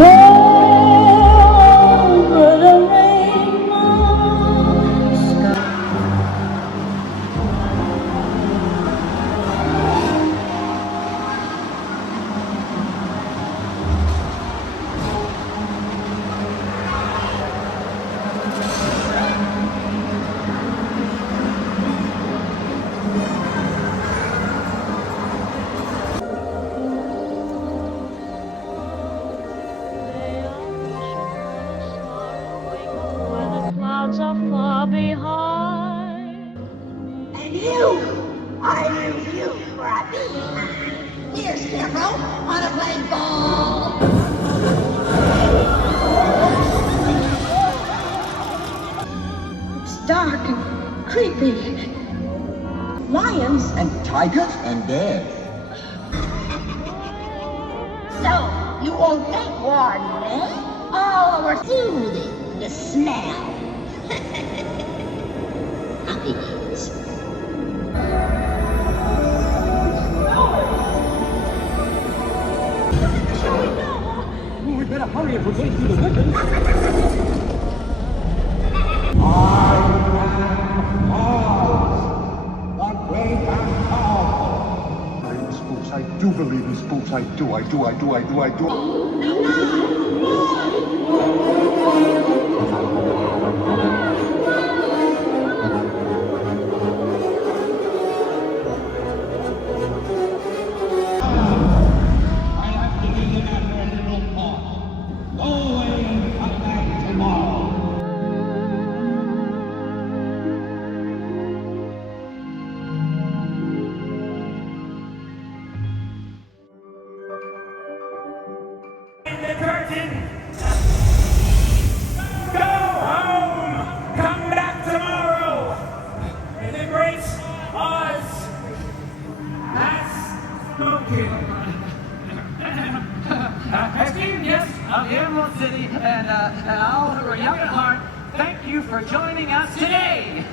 over the rainbow sky. Clouds are far behind. And you! I knew you for a beehive. Here, Scarecrow, wanna play ball? It's dark and creepy. Lions and tigers and bears. So, you won't take warning, eh? All over soothing the smell. Puppies. We better hurry if we're going through the ribbon. I am Oz, the great and powerful. I am spooks. I do believe in spooks. I do. The curtain. Go home. Come back tomorrow. And the great Oz has spoken. Esteemed guests of the Emerald City and all who are young at heart, thank you for joining us today.